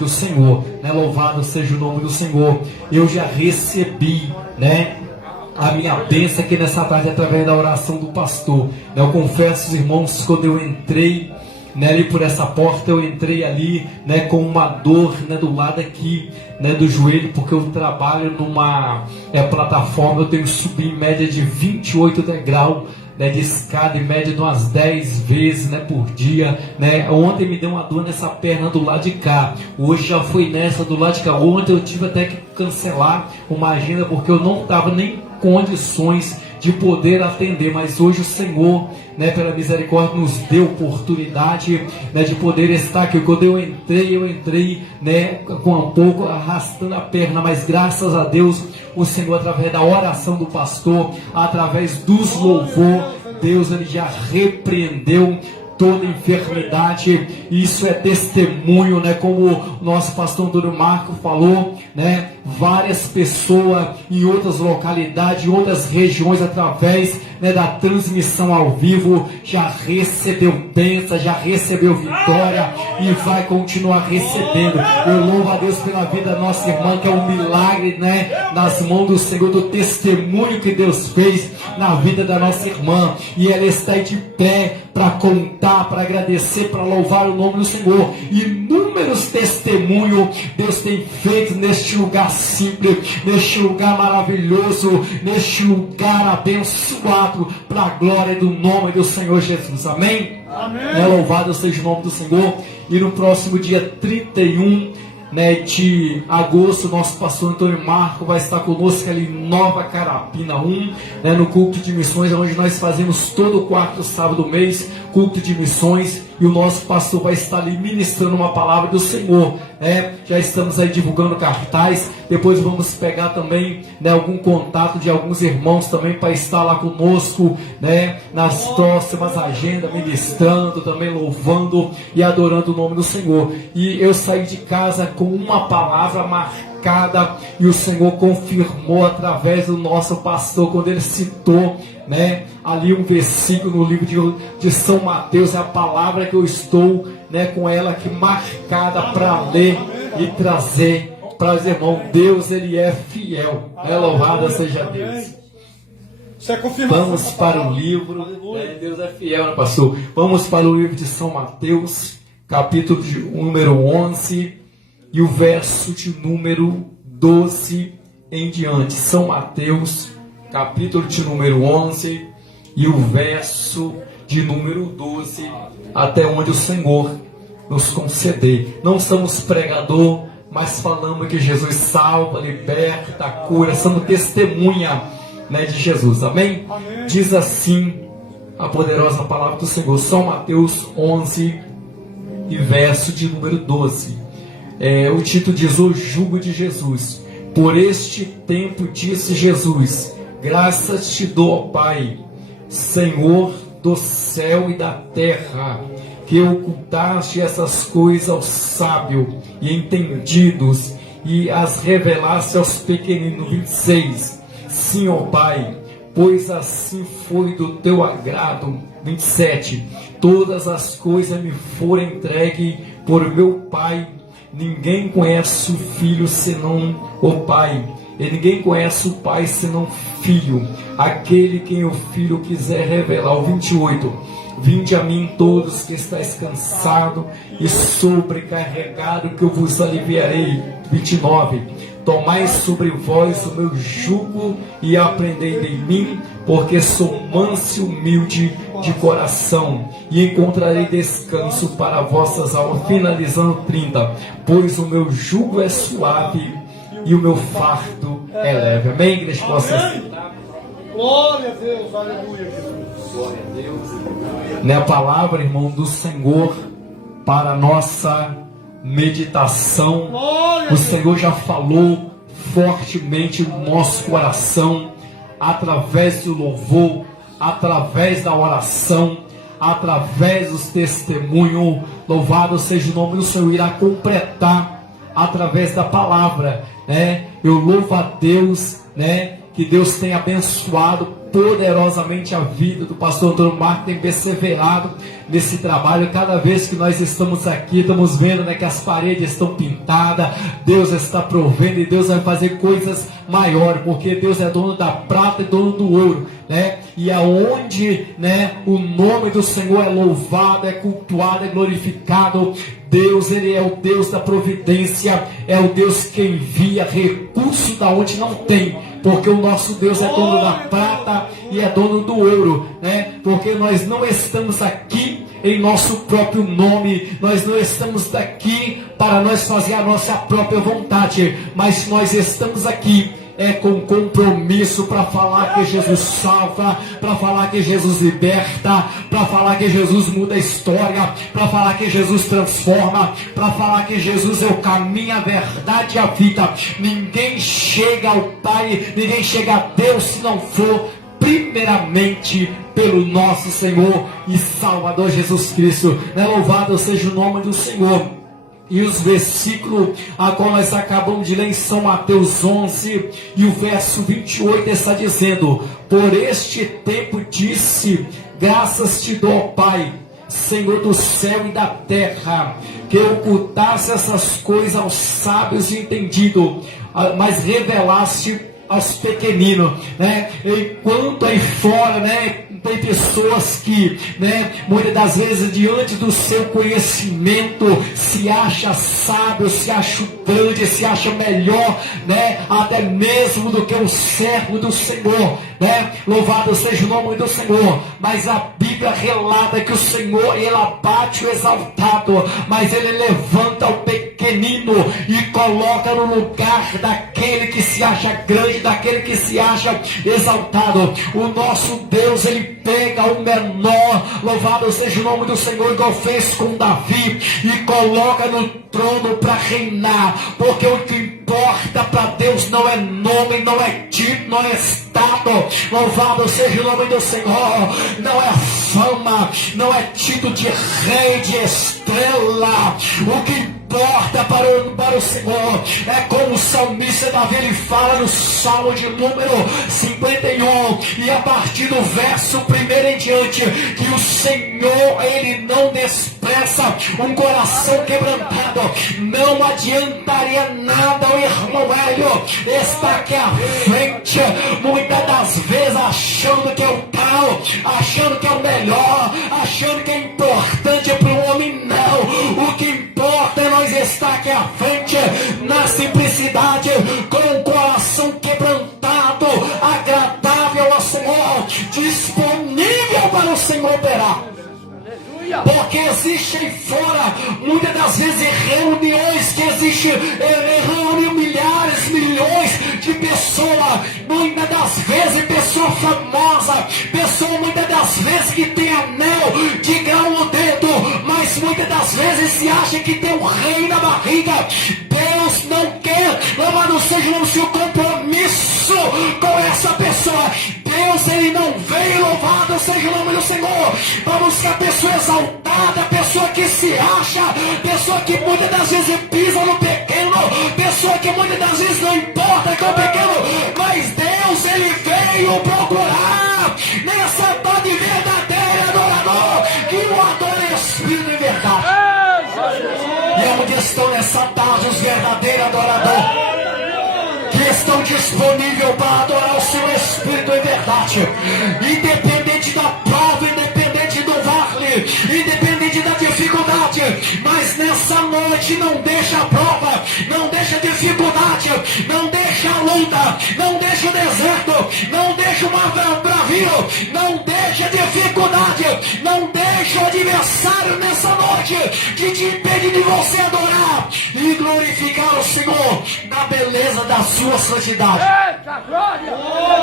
do Senhor, né? Louvado seja o nome do Senhor. Eu já recebi, né, a minha bênção aqui nessa tarde através da oração do pastor. Eu confesso, irmãos, quando eu entrei, né, ali por essa porta, eu entrei ali, né, com uma dor, né, do lado aqui, né, do joelho, porque eu trabalho numa plataforma, eu tenho que subir em média de 28 degraus, né, de escada, em média de umas 10 vezes, né, por dia, né. Ontem me deu uma dor nessa perna do lado de cá, hoje já foi nessa do lado de cá. Ontem eu tive até que cancelar uma agenda, porque eu não estava nem condições de poder atender, mas hoje o Senhor, né, pela misericórdia, nos deu oportunidade, né, de poder estar aqui. Quando eu entrei, né, com um pouco arrastando a perna, mas graças a Deus, o Senhor, através da oração do pastor, através dos louvor, Deus, ele já repreendeu toda enfermidade. Isso é testemunho, né? Como o nosso pastor Antônio Marco falou, né? Várias pessoas em outras localidades, em outras regiões, através, né, da transmissão ao vivo, já recebeu bênção, já recebeu vitória e vai continuar recebendo. Eu louvo a Deus pela vida da nossa irmã, que é um milagre, né, nas mãos do Senhor, do testemunho que Deus fez na vida da nossa irmã, e ela está de pé para contar, para agradecer, para louvar o nome do Senhor. Inúmeros testemunhos Deus tem feito neste lugar simples, neste lugar maravilhoso, neste lugar abençoado, para a glória do nome do Senhor Jesus. Amém? Amém. Louvado seja o nome do Senhor. E no próximo dia 31, né, de agosto, nosso pastor Antônio Marco vai estar conosco ali em Nova Carapina 1, né, no culto de missões, onde nós fazemos todo o quarto sábado do mês, culto de missões, e o nosso pastor vai estar ali ministrando uma palavra do Senhor, né? Já estamos aí divulgando cartaz, depois vamos pegar também, né, algum contato de alguns irmãos também para estar lá conosco, né, nas próximas agendas, ministrando, também louvando e adorando o nome do Senhor. E eu saí de casa com uma palavra marcada, e o Senhor confirmou através do nosso pastor, quando ele citou, né, ali um versículo no livro de São Mateus. É a palavra que eu estou, né, com ela aqui marcada para ler e trazer para os irmãos. Deus, ele é fiel, né? Louvado seja Deus. Vamos para o livro, né? Deus é fiel, né, pastor? Vamos para o livro de São Mateus, capítulo de número 11 e o verso de número 12 em diante. São Mateus, capítulo de número 11 e o verso de número 12, até onde o Senhor nos conceder. Não somos pregador, mas falamos que Jesus salva, liberta, cura, somos testemunha, né, de Jesus. Amém? Amém? Diz assim a poderosa palavra do Senhor. São Mateus 11 e verso de número 12. O título diz: O jugo de Jesus. Por este tempo disse Jesus: Graças te dou, ó Pai, Senhor do céu e da terra, que ocultaste essas coisas aos sábios e entendidos e as revelaste aos pequeninos. 26. Sim, ó Pai, pois assim foi do teu agrado. 27. Todas as coisas me foram entregues por meu Pai. Ninguém conhece o Filho senão o Pai, e ninguém conhece o Pai senão o Filho, aquele quem o Filho quiser revelar. O 28. Vinde a mim todos que estáis cansados e sobrecarregados, que eu vos aliviarei. 29. Tomai sobre vós o meu jugo e aprendei de mim, porque sou manso e humilde de coração, e encontrarei descanso para vossas almas. Finalizando 30. Pois o meu jugo é suave e o meu fardo é leve. Amém, igreja? Glória a Deus, aleluia, Jesus. Glória a Deus. Né, a palavra, irmão, do Senhor para a nossa meditação. O Senhor já falou fortemente no nosso coração, através do louvor, através da oração, através dos testemunhos. Louvado seja o nome do Senhor. Irá completar através da palavra, né? Eu louvo a Deus, né, que Deus tem abençoado poderosamente a vida do pastor Antônio Marcos, tem perseverado nesse trabalho. Cada vez que nós estamos aqui, estamos vendo, né, que as paredes estão pintadas, Deus está provendo e Deus vai fazer coisas maiores, porque Deus é dono da prata e dono do ouro, né? E aonde, né, o nome do Senhor é louvado, é cultuado, é glorificado, Deus, Ele é o Deus da providência, é o Deus que envia recurso da onde não tem, porque o nosso Deus é dono da prata e é dono do ouro, né? Porque nós não estamos aqui em nosso próprio nome, nós não estamos aqui para nós fazer a nossa própria vontade, mas nós estamos aqui com compromisso para falar que Jesus salva, para falar que Jesus liberta, para falar que Jesus muda a história, para falar que Jesus transforma, para falar que Jesus é o caminho, a verdade e a vida. Ninguém chega ao Pai, ninguém chega a Deus se não for primeiramente pelo nosso Senhor e Salvador Jesus Cristo, né? Louvado seja o nome do Senhor. E os versículos a qual nós acabamos de ler em São Mateus 11 e o verso 28 está dizendo: por este tempo disse, graças te dou, Pai, Senhor do céu e da terra, que ocultasse essas coisas aos sábios e entendidos, mas revelaste aos pequeninos, né? Enquanto aí fora, né, tem pessoas que, né, muitas das vezes diante do seu conhecimento se acha sábio, se acha grande, se acha melhor, né, até mesmo do que o servo do Senhor, né? Louvado seja o nome do Senhor. Mas a Bíblia relata que o Senhor, Ele abate o exaltado, mas Ele levanta o pequenino e coloca no lugar daquele que se acha grande, daquele que se acha exaltado. O nosso Deus, Ele pega o menor, louvado seja o nome do Senhor, igual fez com Davi, e coloca no trono para reinar, porque o que importa para Deus não é nome, não é título, não é estado, louvado seja o nome do Senhor, não é fama, não é título de rei, de estrela. O que importa para o Senhor é como o salmista Davi, ele fala no Salmo de número 51, e a partir do verso 1 em diante, que o Senhor, Ele não despreza um coração quebrantado. Não adiantaria nada o irmão Hélio estar aqui à frente, muitas das vezes achando que é o tal, achando que é o melhor, achando que é importante para o homem. Não, o que importa é nós estar aqui à frente na simplicidade, com o coração quebrantado, agradável ao Senhor, disponível para o Senhor operar. Porque existem fora, muitas das vezes, reuniões que existem, reúnem milhares, milhões de pessoas, muitas das vezes pessoa famosa, pessoa muitas das vezes que tem anel de grau no dedo, mas muitas das vezes se acha que tem um rei na barriga. Deus não quer, louvado seja o seu compromisso com essa pessoa. Deus, Ele não veio, louvado seja o nome do Senhor, para buscar pessoa exaltada, pessoa que se acha, pessoa que muitas das vezes pisa no pequeno, pessoa que muitas das vezes não importa com o pequeno, mas Deus, Ele veio procurar nessa tarde verdadeira adorador, que o adora em espírito e verdade. E onde estão nessa tarde os verdadeiros adoradores, que estão disponíveis para adorar o seu Espírito em verdade, independente da prova, independente do vale, independente da dificuldade. Mas nessa noite não deixa a prova, não deixa a dificuldade, não deixa a luta, não deixa o deserto, não deixa o mar bravio, não deixa a dificuldade, não deixa o adversário nessa noite que te impede de você adorar e glorificar o Senhor na beleza da sua santidade.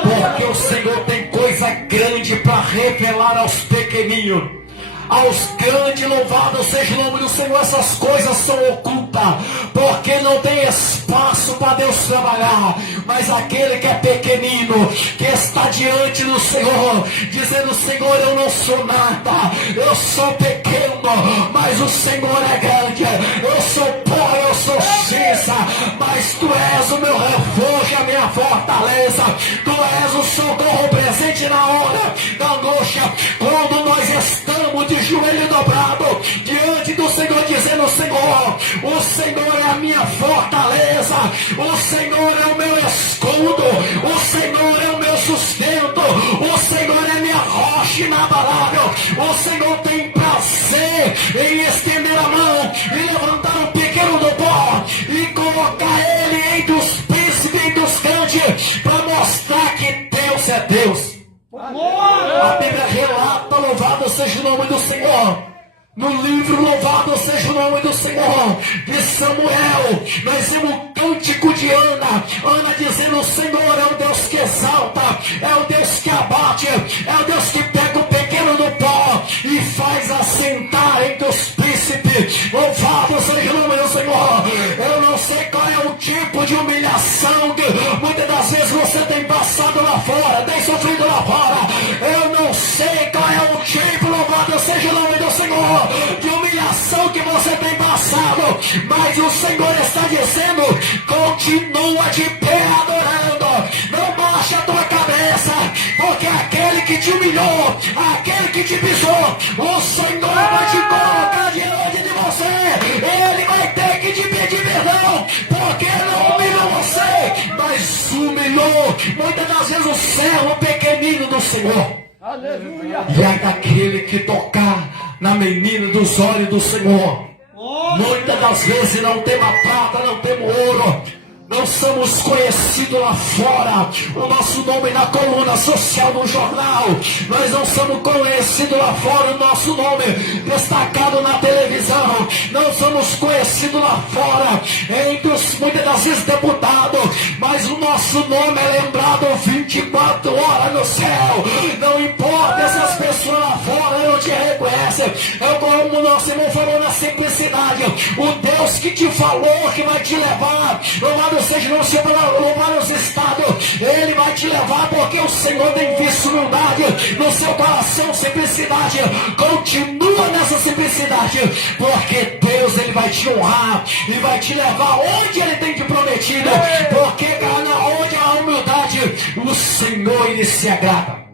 Porque o Senhor tem coisa grande para revelar aos pequeninos. Aos grandes, louvado seja o nome do Senhor, essas coisas são ocultas, porque não tem espaço para Deus trabalhar. Mas aquele que é pequenino, que está diante do Senhor, dizendo: Senhor, eu não sou nada, eu sou pequeno, mas o Senhor é grande, eu sou pó, eu sou cinza, mas mas Tu és o meu refúgio, a minha fortaleza. Tu és o socorro presente na hora da angústia. Quando nós estamos de joelho dobrado diante do Senhor, dizendo: Senhor, o Senhor é a minha fortaleza, o Senhor é o meu escudo, o Senhor é o meu sustento, o Senhor é minha rocha inabalável. O Senhor tem prazer em estender a mão e levantar um pequeno do pó e colocar ele entre os príncipes e dos grandes, para mostrar que Deus é Deus. A Bíblia relata: louvado seja o nome do Senhor. No livro Louvado seja o nome do Senhor, de Samuel, nós vemos o cântico de Ana. Ana dizendo: o Senhor é o Deus que exalta, é o Deus que abate, é o Deus que pega o pequeno do pó e faz assentar entre os príncipes. Louvado seja o nome do Senhor. Eu não sei qual é o tipo de humilhação que muitas das vezes você tem passado lá fora, tem sofrido lá fora. Eu não sei qual é o tipo, louvado seja o nome do Senhor, de humilhação que você tem passado, mas o Senhor está dizendo: continua de pé adorando, não baixe a tua cabeça, porque aquele que te humilhou, aquele que te pisou, o Senhor vai te colocar diante de você. Ele vai ter que te pedir perdão, porque não humilhou você, mas humilhou muitas das vezes o servo pequenino do Senhor. Aleluia. E é daquele que tocar na menina dos olhos do Senhor. Muitas das vezes não temos prata, não temos ouro, não somos conhecidos lá fora, o nosso nome na coluna social do jornal, nós não somos conhecidos lá fora, o nosso nome destacado na televisão, não somos conhecidos lá fora entre os, muitas das vezes, deputados, mas o nosso nome é lembrado 24 horas no céu. Não importa se as pessoas lá fora não te reconhecem, é como o nosso irmão falou na simplicidade: o Deus que te falou que vai te levar, louvado seja não se louvar os estados, Ele vai te levar, porque o Senhor tem visto humildade no seu coração, simplicidade. Continua nessa simplicidade, porque Deus, Ele vai te honrar e vai te levar onde Ele tem te prometido, porque onde há humildade, o Senhor, Ele se agrada.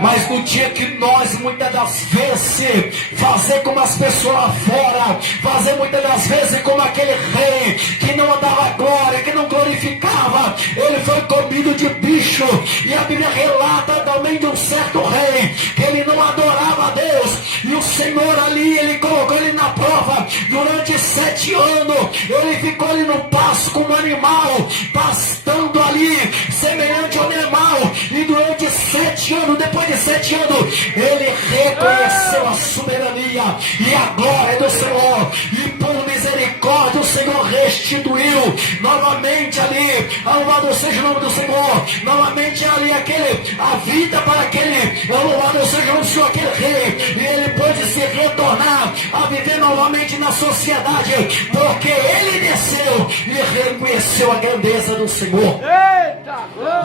Mas no dia que nós, muitas das vezes, fazer como as pessoas lá fora, fazer muitas das vezes como aquele rei que não dava glória, que não glorificava, ele foi comido de bicho. E a Bíblia relata também de um certo rei que ele não adorava a Deus, e o Senhor ali, ele colocou ele na prova durante 7 anos. Ele ficou ali no pasto como animal, pastando ali semelhante ao animal, e durante 7 anos, depois de 7 anos, ele reconheceu a soberania e a glória do Senhor, e por misericórdia o Senhor restituiu novamente ali, louvado seja o nome do Senhor, novamente ali a vida para aquele, louvado seja o nome do Senhor, aquele rei, e ele pôde se retornar a viver novamente na sociedade, porque ele desceu e reconheceu a grandeza do Senhor.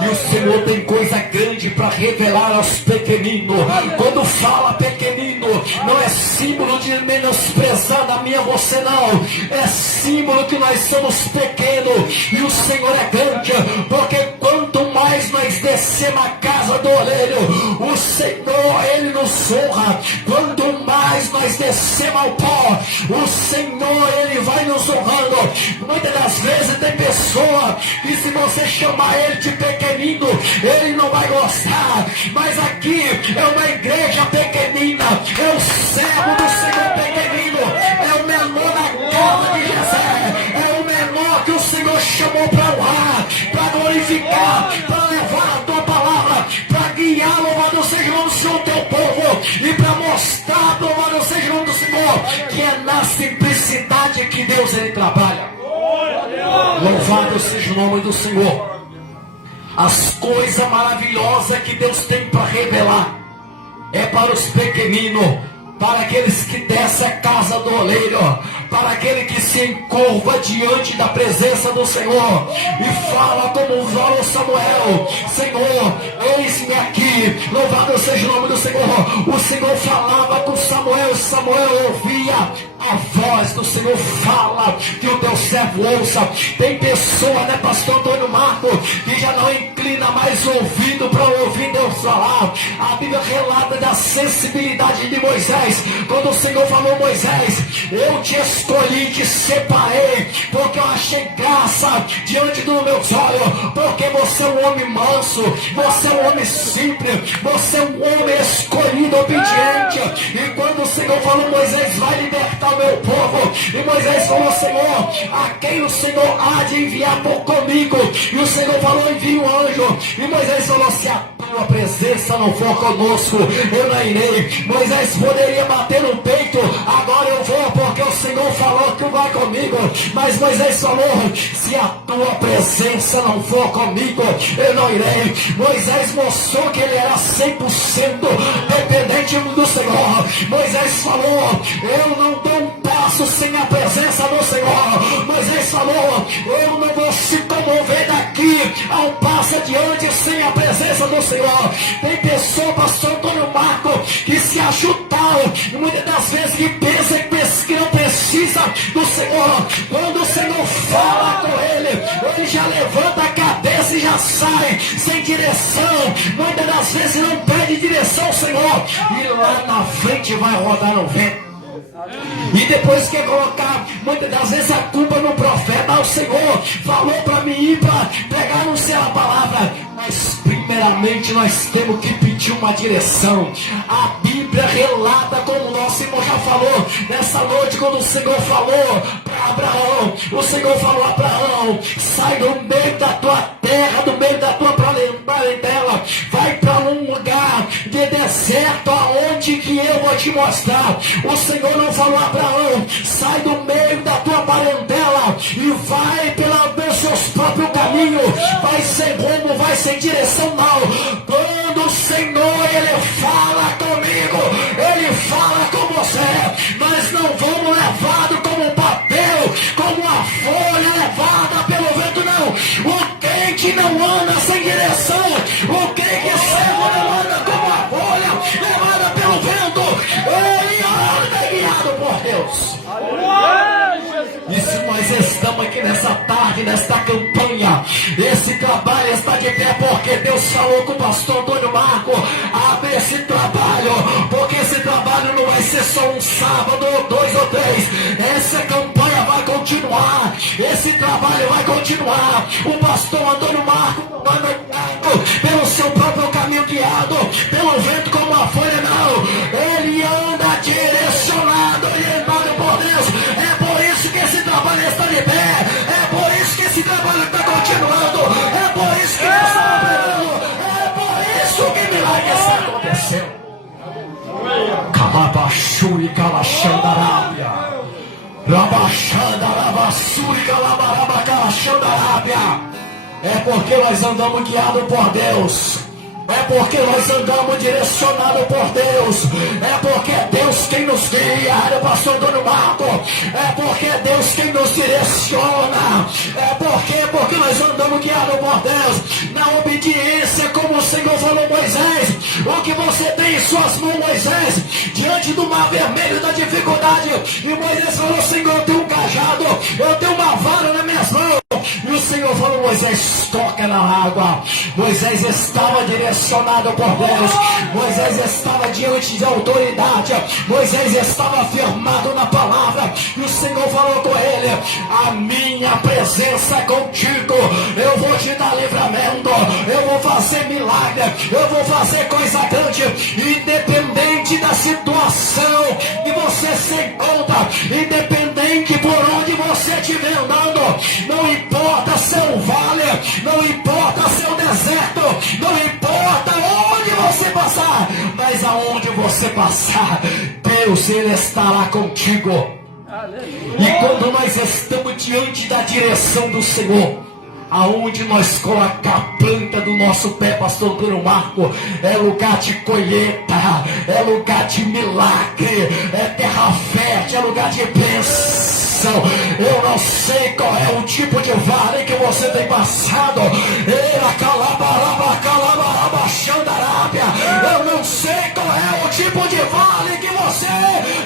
E o Senhor tem coisa grande para revelar aos pequeninos. Quando fala pequenino, não é símbolo de menosprezar a minha você, não. É símbolo que nós somos pequenos e o Senhor é grande, porque quanto mais nós descemos a casa do oleiro, o Senhor, Ele nos honra. Quanto mais nós descemos ao pó, o Senhor, Ele vai nos honrando. Muitas das vezes tem pessoa que, se você chamar ele de pequenino, ele não vai gostar, mas aqui é uma igreja pequenina, é o servo do Senhor pequenino, é o menor da casa de Jessé, é o menor que o Senhor chamou para honrar, para glorificar, para levar a tua palavra, para guiar, louvado seja o nome do Senhor, teu povo, e para mostrar, louvado seja o nome do Senhor, que é na simplicidade que Deus, Ele trabalha. Louvado seja o nome do Senhor. As coisas maravilhosas que Deus tem para revelar é para os pequeninos, para aqueles que descem a casa do oleiro, para aquele que se encurva diante da presença do Senhor e fala como falou Samuel: Senhor, eis-me aqui, louvado seja o nome do Senhor. O Senhor falava com Samuel, Samuel ouvia a voz do Senhor. Fala que o teu servo ouça. Tem pessoa, né, pastor Antônio Marco, que já não inclina mais o ouvido para ouvir Deus falar. A Bíblia relata da sensibilidade de Moisés, quando o Senhor falou: Moisés, eu te escolhi, te separei, porque eu achei graça diante dos meus olhos, porque você é um homem manso, você é um homem simples, você é um homem escolhido, obediente. E quando o Senhor falou: Moisés, vai libertar o meu povo, e Moisés falou: Senhor, a quem o Senhor há de enviar por comigo? E o Senhor falou: envia um anjo. E Moisés falou: se a tua presença não for conosco, eu não irei. Moisés poderia bater no peito: agora eu vou, porque o Senhor falou que vai comigo. Mas Moisés falou: se a tua presença não for comigo, eu não irei. Moisés mostrou que ele era 100% dependente do Senhor. Moisés falou: eu não dou um passo sem a presença do Senhor. Moisés falou: eu não vou se comover daqui a um passo adiante sem a presença do Senhor. Tem pessoa, pastor Antônio Marco, que se acha tal, muitas das vezes que pensa que não precisa do Senhor. Quando o Senhor fala com ele já levanta a cabeça e já sai sem direção. Muitas das vezes não pede direção ao Senhor, e lá na frente vai rodar no vento. E depois quer colocar muitas das vezes a culpa no profeta: o Senhor falou para mim ir para pregar no céu a palavra. Mas primeiramente nós temos que pedir uma direção. A Bíblia relata, como o nosso irmão já falou nessa noite, quando o Senhor falou para Abraão, o Senhor falou: Abraão, sai do meio da tua terra, do meio da tua parentela, vai para um lugar de deserto, aonde que eu vou te mostrar. O Senhor não falou: Abraão, sai do meio da tua parentela e vai pelos seus próprios caminhos, vai sem rumo, vai sem direção. Não. Quando o Senhor ele fala comigo, ele fala com você. Nós não vamos levado como um papel, como uma folha levada pelo vento, não. O crente não anda sem direção. O crente não anda como uma folha levada pelo vento. Ele anda guiado por Deus. E se nós estamos aqui nessa tarde, nesta campanha, esse trabalho está de pé porque Deus falou com o pastor Antônio Marco: abre esse trabalho, porque esse trabalho não vai ser só um sábado, ou 2 ou 3. Essa campanha vai continuar, esse trabalho vai continuar. O pastor Antônio Marco anda pelo seu próprio caminho, guiado pelo vento como uma folha, não. Ele anda direcionado, orientado por Deus. É por isso que esse trabalho está de pé, é por isso que esse trabalho está continuando, é por isso que ele está operando, é por isso que milagre está acontecendo. Calabachuri, calachandarábia, rabachandarabasuri, calabaraba, calachandarábia. É porque nós andamos guiados por Deus. É porque nós andamos direcionados por Deus. É porque é Deus quem nos guia. É o pastor Antônio Marco. É porque é Deus quem nos direciona. É porque nós andamos guiados por Deus. Na obediência, como o Senhor falou a Moisés: o que você tem em suas mãos, Moisés, diante do mar vermelho da dificuldade. E Moisés falou: Senhor, eu tenho um cajado, eu tenho uma vara nas minhas mãos. E o Senhor falou: Moisés, toca na água. Moisés estava direcionado por Deus. Moisés estava diante de autoridade. Moisés estava firmado na palavra. E o Senhor falou com ele: a minha presença é contigo. Eu vou te dar livramento. Eu vou fazer milagre. Eu vou fazer coisa grande. Independente da situação que você se encontra, independente por onde você estiver andando, não importa seu vale, não importa seu deserto, não importa onde você passar, mas aonde você passar, Deus ele estará contigo. E quando nós estamos diante da direção do Senhor, Aonde nós colocar a planta do nosso pé, pastor Antônio Marco, é lugar de colheita, é lugar de milagre, é terra fértil, é lugar de bênção. Eu não sei qual é o tipo de vale que você tem passado. Eu não sei qual é o tipo de vale que você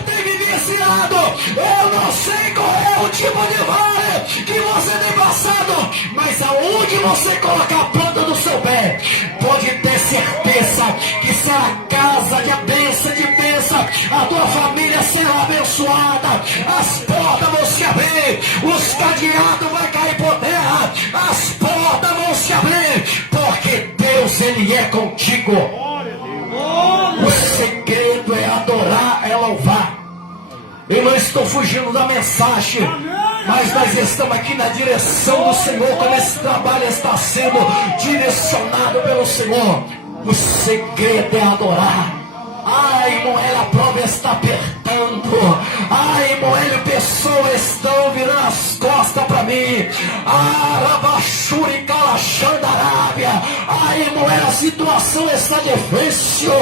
tem vivenciado. Eu não sei qual é o tipo de vale que você tem passado. Mas aonde você colocar a planta do seu pé, pode ter certeza que será casa de bênção, de bênção. A tua família será abençoada. As portas vão se abrir, os cadeados vão cair por terra, as portas vão se abrir, porque Deus, Ele é contigo. O segredo é adorar, é louvar. Eu não estou fugindo da mensagem, mas nós estamos aqui na direção do Senhor, como esse trabalho está sendo direcionado pelo Senhor. O segredo é adorar. Ai, Moelho, a prova está apertando. Ai, Moelho, pessoas estão virando as costas para mim. Arabachuri, Calachandarábia. Ai, Moelho, a situação está difícil,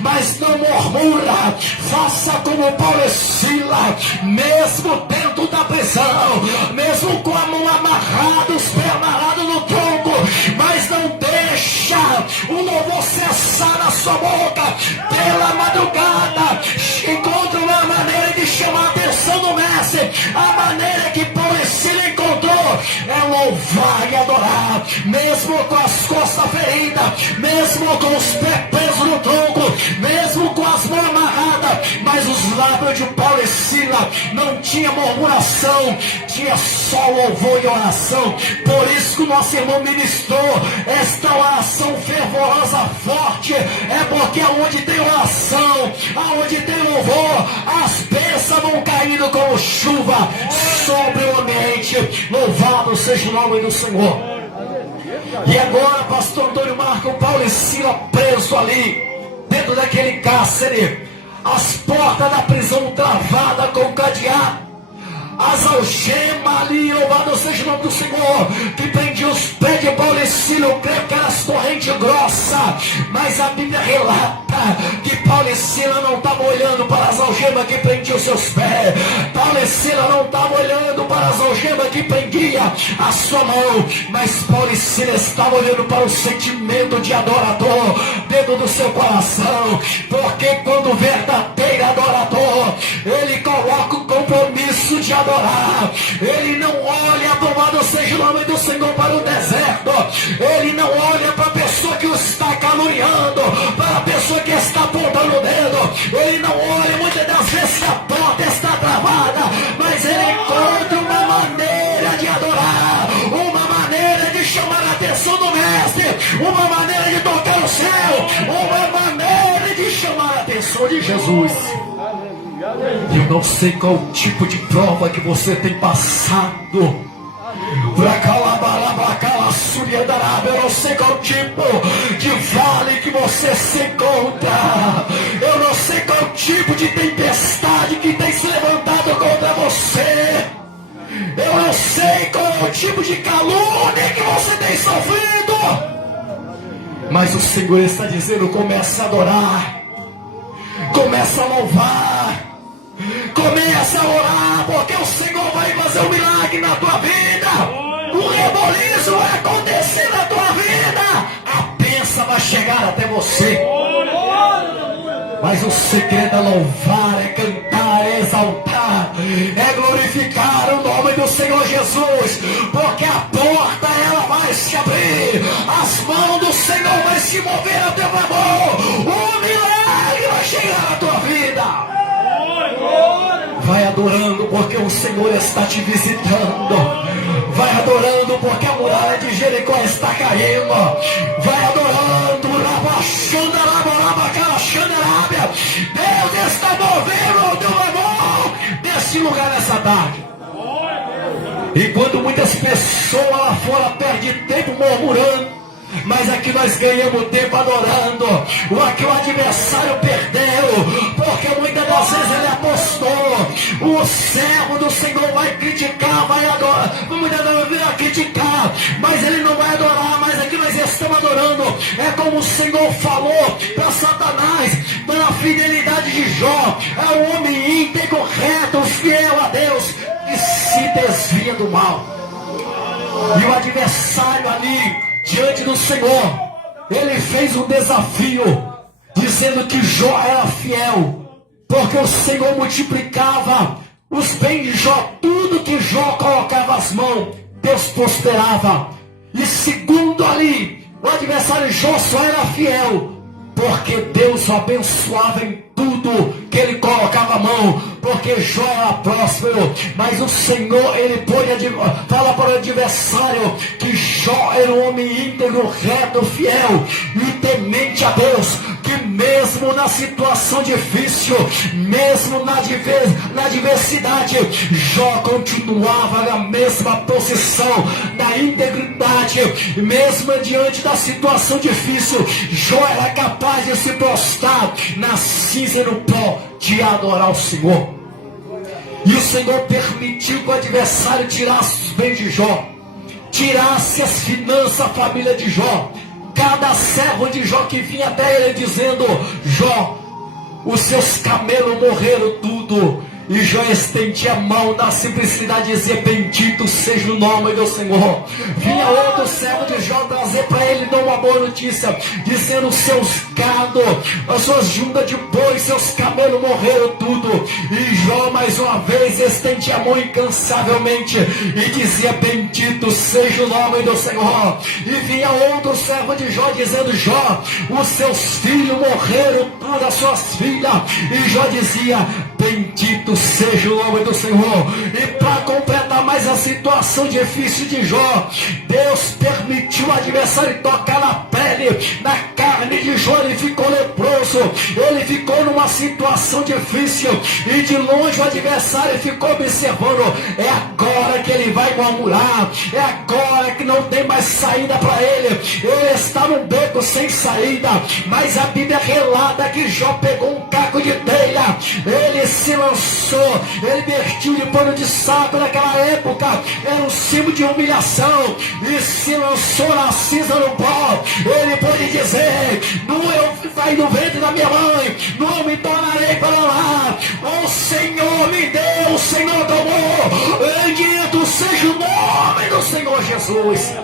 mas não murmura. Faça como Paulo e Sila, mesmo dentro da prisão, mesmo com a mão amarrada, os pés amarrados no tronco, mas não deixa o louvor cessar na sua boca. Pela madrugada, encontra uma maneira de chamar a atenção do mestre. A maneira que Paulo e Sila encontrou é louvar e adorar, mesmo com as costas feridas, mesmo com os pés presos no tronco, mesmo com as mãos amarradas, mas os lábios de Paulo e Sila não tinha murmuração, tinha só louvor e oração. Por isso que o nosso irmão ministrou esta oração fervorosa, forte, é porque aonde tem oração, aonde tem louvor, as bênçãos vão caindo como chuva sobre o ambiente. Louvado seja o nome do Senhor. E agora, pastor Antônio Marco, Paulo e Sila preso ali, dentro daquele cárcere, as portas da prisão travadas com cadeado, as algemas ali, louvado seja o nome do Senhor, que prendia os pés de Paulo e Sila. Eu creio que eram correntes grossas, mas a Bíblia relata que Paulo e Sila não estavam olhando para as algemas que prendiam os seus pés. Paulo e Sila não estavam olhando para as algemas que prendia a sua mão, mas Paulo e Sila estavam olhando para o sentimento de adorador dentro do seu coração, porque quando o verdadeiro adorador, ele coloca o compromisso de adorar. Ele não olha, louvado seja o nome do Senhor, para o deserto. Ele não olha para a pessoa que o está caluniando, para a pessoa que está apontando o dedo. Ele não olha muitas das vezes que a porta está travada, mas ele encontra uma maneira de adorar, uma maneira de chamar a atenção do mestre, uma maneira de tocar o céu, uma maneira de chamar a atenção de Jesus. Eu não sei qual o tipo de prova que você tem passado. Eu não sei qual o tipo de vale que você se encontra. Eu não sei qual o tipo de tempestade que tem se levantado contra você. Eu não sei qual é o tipo de calúnia que você tem sofrido. Mas o Senhor está dizendo: comece a adorar, comece a louvar, comece a orar, porque o Senhor vai fazer um milagre na tua vida. O reboliço vai acontecer na tua vida. A bênção vai chegar até você. Mas o segredo é louvar, é cantar, é exaltar, é glorificar o nome do Senhor Jesus, porque a porta ela vai se abrir, as mãos do Senhor vai se mover a teu favor, o milagre vai chegar na tua vida. Vai adorando, porque o Senhor está te visitando. Vai adorando, porque a muralha de Jericó está caindo. Vai adorando, Deus está movendo o teu amor nesse lugar, nessa tarde. Enquanto muitas pessoas lá fora perdem tempo murmurando, mas aqui nós ganhamos tempo adorando. Aqui o adversário perdeu, porque muitas das vezes ele apostou. O servo do Senhor vai criticar, vai adorar. Muitas das vezes criticar, mas ele não vai adorar, mas aqui nós estamos adorando. É como o Senhor falou para Satanás, pela fidelidade de Jó. É um homem íntegro, reto, fiel a Deus, e se desvia do mal. E o adversário ali, diante do Senhor, ele fez um desafio, dizendo que Jó era fiel, porque o Senhor multiplicava os bens de Jó. Tudo que Jó colocava as mãos, Deus prosperava. E segundo ali, o adversário Jó só era fiel porque Deus o abençoava em tudo que ele colocava a mão, porque Jó era próspero. Mas o Senhor, ele pôde falar para o adversário que Jó era um homem íntegro, reto, fiel e temente a Deus, que mesmo na situação difícil, mesmo na adversidade, Jó continuava na mesma posição, na integridade. Mesmo diante da situação difícil, Jó era capaz de se prostrar na cinza e no pó, de adorar o Senhor. E o Senhor permitiu que o adversário tirasse os bens de Jó, tirasse as finanças, a família de Jó. Cada servo de Jó que vinha até ele dizendo: Jó, os seus camelos morreram tudo. E Jó estendia a mão na simplicidade e dizia: bendito seja o nome do Senhor. Vinha outro servo de Jó trazer para ele uma boa notícia, dizendo: seus gado, as suas juntas de boi, seus camelos morreram tudo. E Jó mais uma vez estendia a mão incansavelmente e dizia: bendito seja o nome do Senhor. E vinha outro servo de Jó dizendo: Jó, os seus filhos morreram tudo, as suas filhas. E Jó dizia: bendito seja o nome do Senhor. E para completar mais a situação difícil de Jó, Deus permitiu o adversário tocar na pele, na carne de Jó. Ele ficou leproso, ele ficou numa situação difícil, e de longe o adversário ficou observando. É agora que ele vai murmurar, é agora que não tem mais saída para ele. Ele está num beco sem saída. Mas a Bíblia relata que Jó pegou um caco de telha, ele se lançou, ele vestiu de pano de saco. Naquela época era um símbolo de humilhação, e se lançou na cinza no pó. Ele pode dizer: não eu saí do ventre da minha mãe, não me tornarei para lá. O Senhor me deu, o Senhor tomou. Bendito seja o nome do Senhor Jesus.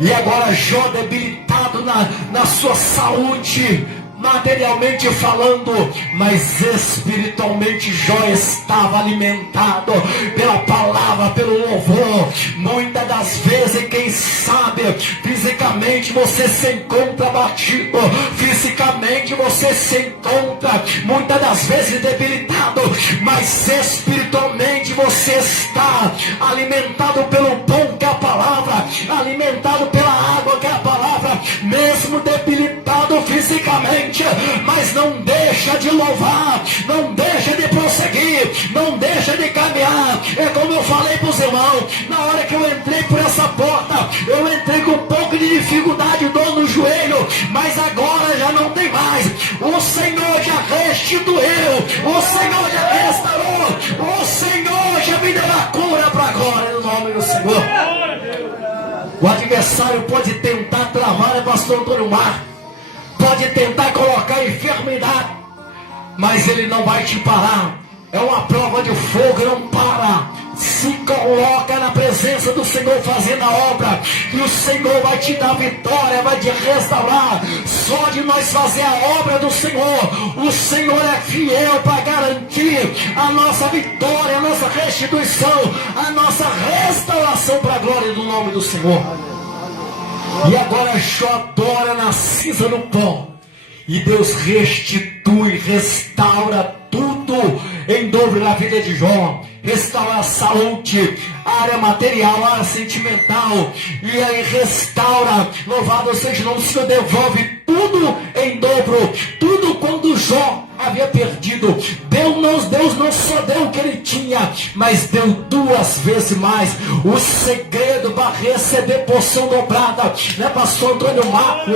E agora Jó, debilitado na sua saúde, materialmente falando, mas espiritualmente Jó estava alimentado pela palavra, pelo louvor. Muitas das vezes, quem sabe, fisicamente você se encontra abatido, fisicamente você se encontra muitas das vezes debilitado, mas espiritualmente você está alimentado pelo pão que é a palavra, alimentado pela água que é a palavra, mesmo debilitado fisicamente, mas não deixa de louvar, não deixa de prosseguir, não deixa de caminhar. É como eu falei para os irmãos, na hora que eu entrei por essa porta, eu entrei com um pouco de dificuldade, dor no joelho, mas agora já não tem mais. O Senhor já restituiu, o Senhor já restaurou, o Senhor já me deu a cura para agora, no nome do Senhor. O adversário pode tentar travar, pastor Antônio Mar, pode tentar colocar enfermidade, mas ele não vai te parar. É uma prova de fogo, não para. Se coloca na presença do Senhor fazendo a obra, e o Senhor vai te dar vitória, vai te restaurar. Só de nós fazer a obra do Senhor, o Senhor é fiel para garantir a nossa vitória, a nossa restituição, a nossa restauração para a glória do nome do Senhor. E agora Jó adora na cinza no pó, e Deus restitui, restaura tudo em dobro na vida de Jó. Restaura a saúde, a área material, a área sentimental, e aí restaura, louvado seja o nome do Senhor, devolve tudo em dobro, tudo quando Jó havia perdido. Deus não só deu o que ele tinha, mas deu 2 vezes mais. O segredo para receber porção dobrada, né, pastor Antônio Marco,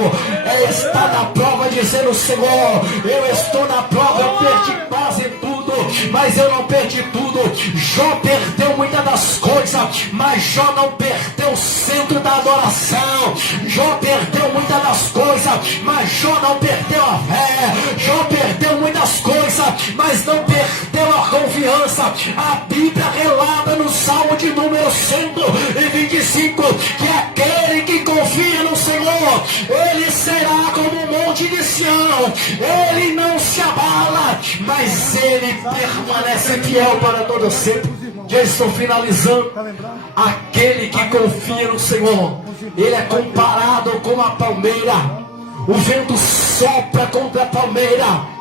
é estar na prova dizendo: Senhor, eu estou na prova, eu perdi quase tudo, mas eu não perdi tudo. Jó perdeu muitas das coisas, mas Jó não perdeu o centro da adoração. Jó perdeu muitas das coisas, mas Jó não perdeu a fé. Jó perdeu muitas coisas, mas não perdeu a confiança. A Bíblia relata no Salmo de número 125 que aquele que confia no Senhor, ele será como um monte de Sião. Ele não se abala, mas ele permanece fiel para todo sempre. Já estou finalizando. Aquele que confia no Senhor, ele é comparado com a palmeira. O vento sopra contra a palmeira.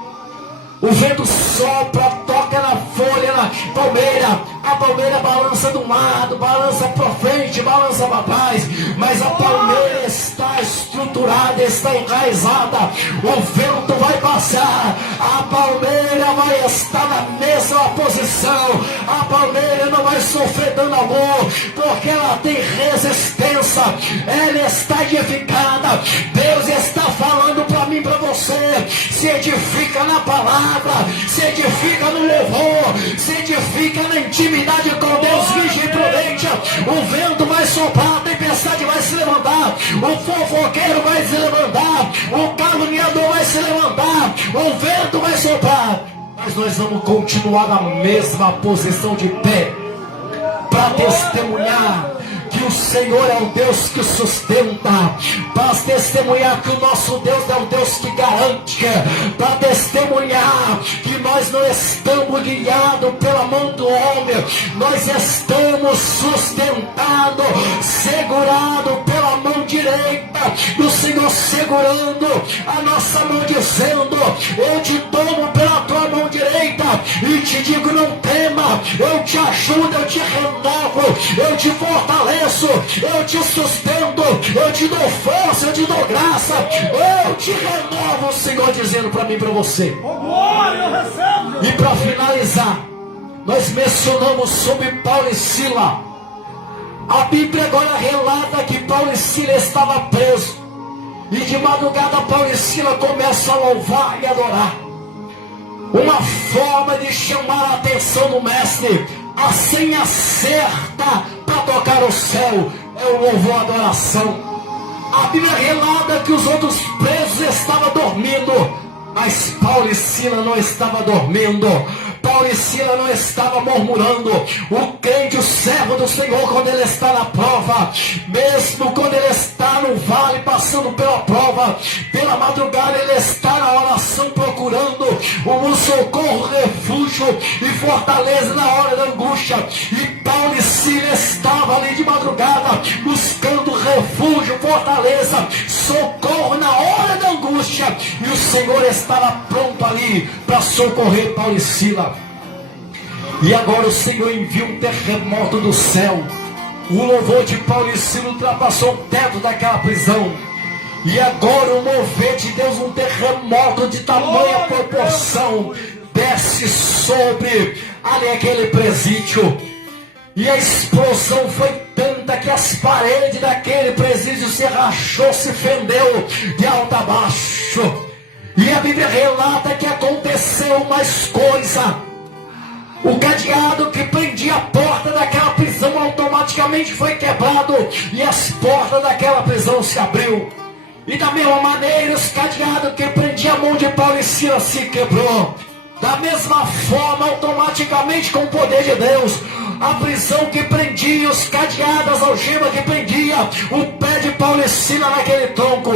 O vento sopra, toca na folha, na palmeira. A palmeira balança de um lado, balança para frente, balança para trás. Mas a palmeira está estruturada, está enraizada. O vento vai passar, a palmeira vai estar na mesma posição. A palmeira não vai sofrer dano algum, porque ela tem resistência. Ela está edificada. Deus está falando para mim, para você. Se edifica na palavra, se edifica no louvor, se edifica na intimidade com Deus, virgem e prudente. O vento vai soprar, a tempestade vai se levantar, o fofoqueiro vai se levantar, o caluniador vai se levantar, o vento vai soprar, mas nós vamos continuar na mesma posição de pé, para testemunhar que o Senhor é o Deus que sustenta, para testemunhar que o nosso Deus é o Deus que garante, para testemunhar que nós não estamos guiados pela mão do homem, nós estamos sustentados, segurados pela mão direita do Senhor, segurando a nossa mão, dizendo: eu te tomo pela tua mão direita e te digo, não tema, eu te ajudo, eu te renovo, eu te fortaleço, eu te sustento, eu te dou força, eu te dou graça, eu te renovo. O Senhor dizendo para mim e para você. E para finalizar, nós mencionamos sobre Paulo e Sila. A Bíblia agora relata que Paulo e Sila estavam presos, e de madrugada Paulo e Sila começam a louvar e adorar. Uma forma de chamar a atenção do mestre. A senha certa para tocar o céu é o louvor, a adoração. A Bíblia relata que os outros presos estavam dormindo, mas Paulo e Sila não estavam dormindo. Paulo e Sila não estavam murmurando. O crente, o servo do Senhor, quando ele está na prova, mesmo quando ele está no vale passando pela prova, pela madrugada ele está na oração procurando um socorro, refúgio e fortaleza na hora da angústia. E Paulo e Sila estavam ali de madrugada buscando refúgio, fortaleza, socorro na hora da angústia, e o Senhor estava pronto ali para socorrer Paulo e Sila. E agora o Senhor envia um terremoto do céu. O louvor de Paulo e Sila ultrapassou o teto daquela prisão. E agora o mover de Deus, um terremoto de tamanha proporção, desce sobre ali aquele presídio. E a explosão foi tanta que as paredes daquele presídio se rachou, se fendeu de alto a baixo. E a Bíblia relata que aconteceu mais coisa. O cadeado que prendia a porta daquela prisão automaticamente foi quebrado, e as portas daquela prisão se abriu. E da mesma maneira, os cadeados que prendiam a mão de Paulo e Sila se quebrou. Da mesma forma, automaticamente, com o poder de Deus, a prisão que prendia, os cadeados, as algemas que prendia o pé de Paulo e Sila naquele tronco,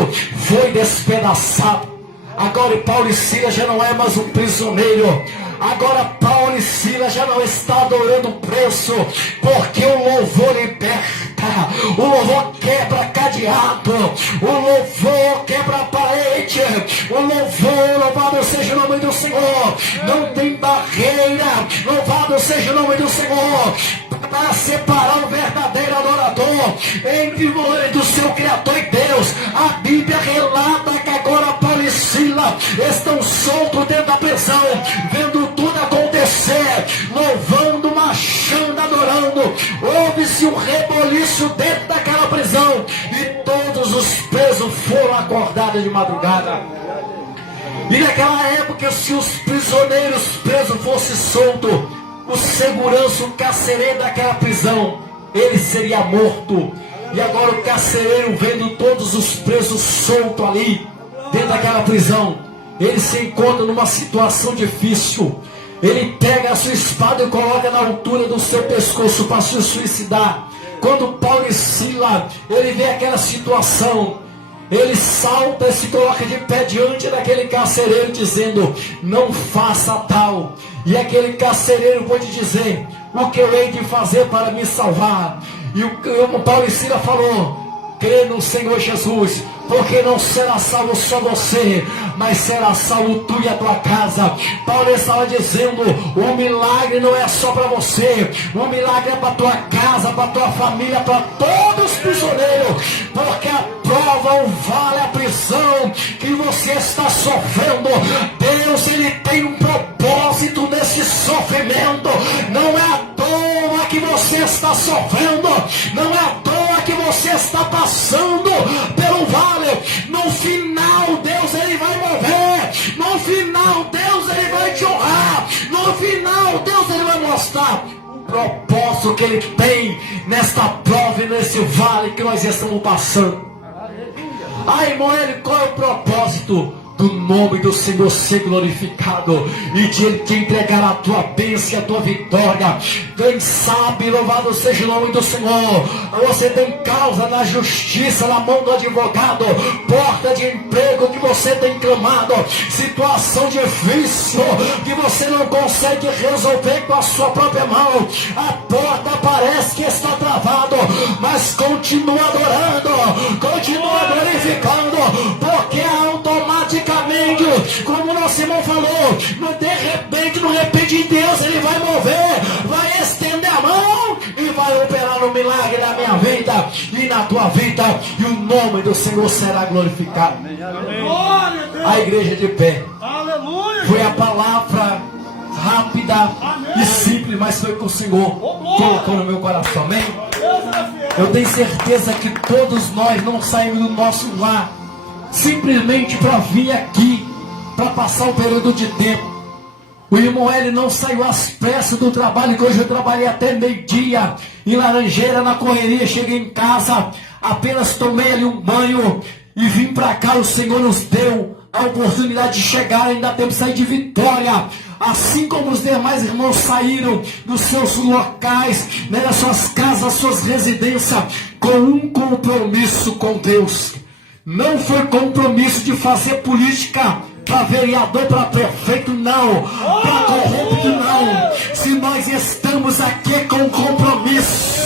foi despedaçado. Agora Paulo e Sila já não é mais um prisioneiro. Agora Paulo e Sila já não está adorando o preço, porque o louvor liberta, o louvor quebra cadeado, o louvor quebra a parede, o louvor, louvado seja o nome do Senhor, não tem barreira, louvado seja o nome do Senhor, para separar o verdadeiro adorador entre do seu Criador e Deus. A Bíblia relata que agora Paulo e Sila estão soltos dentro da prisão, vendo tudo acontecer, louvando, marchando, adorando. Houve-se um reboliço dentro daquela prisão, e todos os presos foram acordados de madrugada. E naquela época, se os prisioneiros presos fossem soltos, o segurança, o carcereiro daquela prisão, ele seria morto. E agora o carcereiro, vendo todos os presos soltos ali, dentro daquela prisão, ele se encontra numa situação difícil. Ele pega a sua espada e coloca na altura do seu pescoço para se suicidar. Quando Paulo e Silas, ele vê aquela situação, ele salta e se coloca de pé diante daquele carcereiro, dizendo: não faça tal. E aquele carcereiro pode dizer: o que eu hei de fazer para me salvar? E o Paulo e Silas falou: crê no Senhor Jesus, porque não será salvo só você, mas será salvo tu e a tua casa. Paulo estava dizendo: o milagre não é só para você, o milagre é para tua casa, para tua família, para todos os prisioneiros, porque a prova, o vale, a prisão que você está sofrendo, Deus, ele tem um propósito nesse sofrimento. Não é à toa que você está sofrendo, não é à toa que você está passando pelo vale. No final, Deus, ele vai mover. No final, Deus, ele vai te honrar. No final, Deus, ele vai mostrar o propósito que ele tem nesta prova e nesse vale que nós estamos passando. Ai, irmão, qual é o propósito? Do nome do Senhor ser glorificado e de Ele te entregar a tua bênção, a tua vitória. Quem sabe, louvado seja o nome do Senhor, você tem causa na justiça, na mão do advogado, porta de emprego que você tem clamado, situação difícil que você não consegue resolver com a sua própria mão, a porta parece que está travada, mas continua adorando, continua glorificando, porque automaticamente, como o nosso irmão falou, de repente, no repente, Deus, ele vai mover, vai estender a mão e vai operar no milagre na minha vida e na tua vida, e o nome do Senhor será glorificado. A igreja de pé. Foi a palavra rápida e simples, mas foi que o Senhor colocou no meu coração. Amém? Eu tenho certeza que todos nós não saímos do nosso lar simplesmente para vir aqui, para passar um período de tempo. O irmão ele não saiu às pressas do trabalho, que hoje eu trabalhei até meio-dia, em Laranjeira, na correria, cheguei em casa, apenas tomei ali um banho e vim para cá. O Senhor nos deu a oportunidade de chegar, ainda temos que sair de vitória, assim como os demais irmãos saíram dos seus locais, né, das suas casas, suas residências, com um compromisso com Deus. Não foi compromisso de fazer política para vereador, para prefeito, não, para corrupto, não. Se nós estamos aqui com compromisso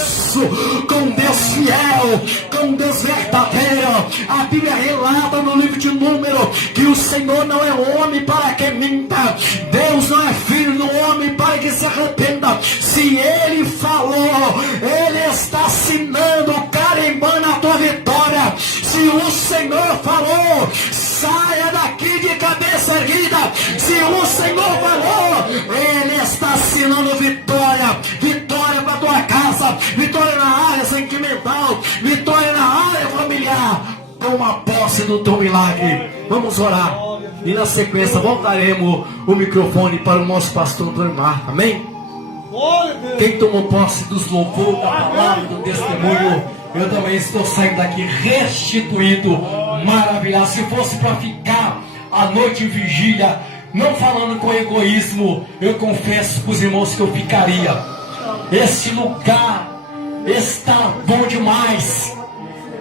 com Deus fiel, com Deus verdadeiro, a Bíblia relata no livro de Número que o Senhor não é homem para que minta, Deus não é filho do homem para que se arrependa. Se Ele falou, Ele está assinando, carimbando a tua vitória. Se o Senhor falou, saia daqui de cabeça erguida. Se o Senhor falou, Ele está assinando vitória. Vitória para tua casa, vitória na área sentimental, vitória na área familiar. Toma posse do teu milagre. Vamos orar. E na sequência voltaremos o microfone para o nosso pastor Dormar. Amém? Quem tomou posse dos louvores, da palavra, do testemunho, eu também estou saindo daqui restituído, maravilhado. Se fosse para ficar a noite em vigília, não falando com egoísmo, eu confesso para os irmãos que eu ficaria. Este lugar está bom demais.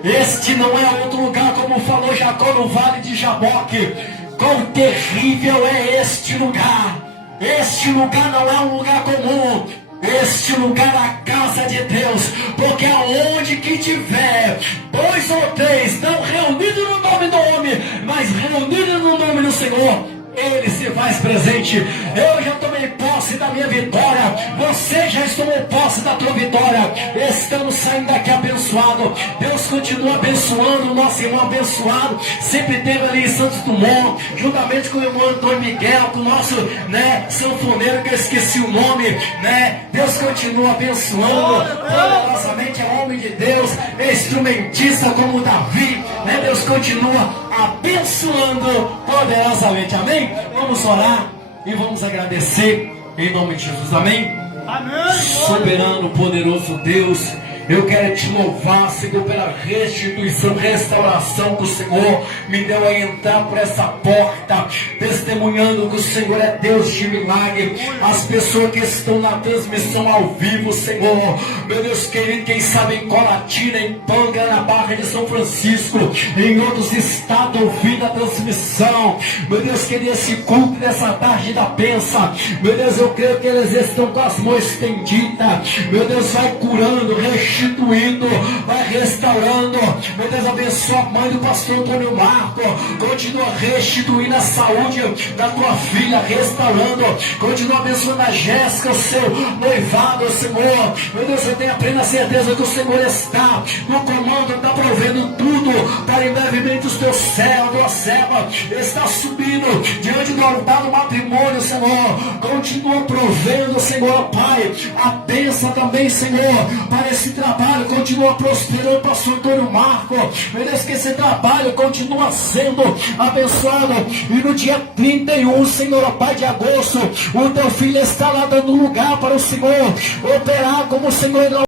Este não é outro lugar, como falou Jacó no Vale de Jaboque. Quão terrível é este lugar. Este lugar não é um lugar comum. Este lugar é a casa de Deus, porque aonde que tiver 2 ou 3, não reunidos no nome do homem, mas reunidos no nome do Senhor, Ele se faz presente. Eu já tomei posse da minha vitória, você já tomou posse da tua vitória. Estamos saindo daqui abençoados. Deus Deus continua abençoando o nosso irmão abençoado. Sempre teve ali em Santos Dumont, juntamente com o irmão Antônio Miguel, com o nosso, né, sanfoneiro, que eu esqueci o nome, né? Deus continua abençoando poderosamente, é homem de Deus, é instrumentista como Davi, né? Deus continua abençoando poderosamente, amém? Vamos orar e vamos agradecer em nome de Jesus, amém? Amém. Soberano, poderoso Deus, eu quero te louvar, Senhor, pela restituição, restauração que o Senhor me deu a entrar por essa porta, testemunhando que o Senhor é Deus de milagre. As pessoas que estão na transmissão ao vivo, Senhor, meu Deus querido, quem sabe em Colatina, em Panga, na Barra de São Francisco, em outros estados, ouvindo a transmissão, meu Deus querido, esse culto dessa tarde da bênção, meu Deus, eu creio que eles estão com as mãos estendidas, meu Deus, vai curando, restituindo, vai restaurando. Meu Deus, abençoa a mãe do pastor Antônio Marco, continua restituindo a saúde da tua filha, restaurando, continua abençoando a Jéssica, o seu noivado, Senhor. Meu Deus, eu tenho a plena certeza que o Senhor está no comando, está provendo tudo para em brevemente os teus servos, tua serva está subindo diante do altar do matrimônio, Senhor. Continua provendo, Senhor, Pai, a bênção também, Senhor, para esse trabalho, continua prosperando, pastor Antônio Marco. Meu Deus, que esse trabalho continua sendo abençoado. E no dia 31, Senhor, Pai, de agosto, o teu filho está lá dando lugar para o Senhor operar como o Senhor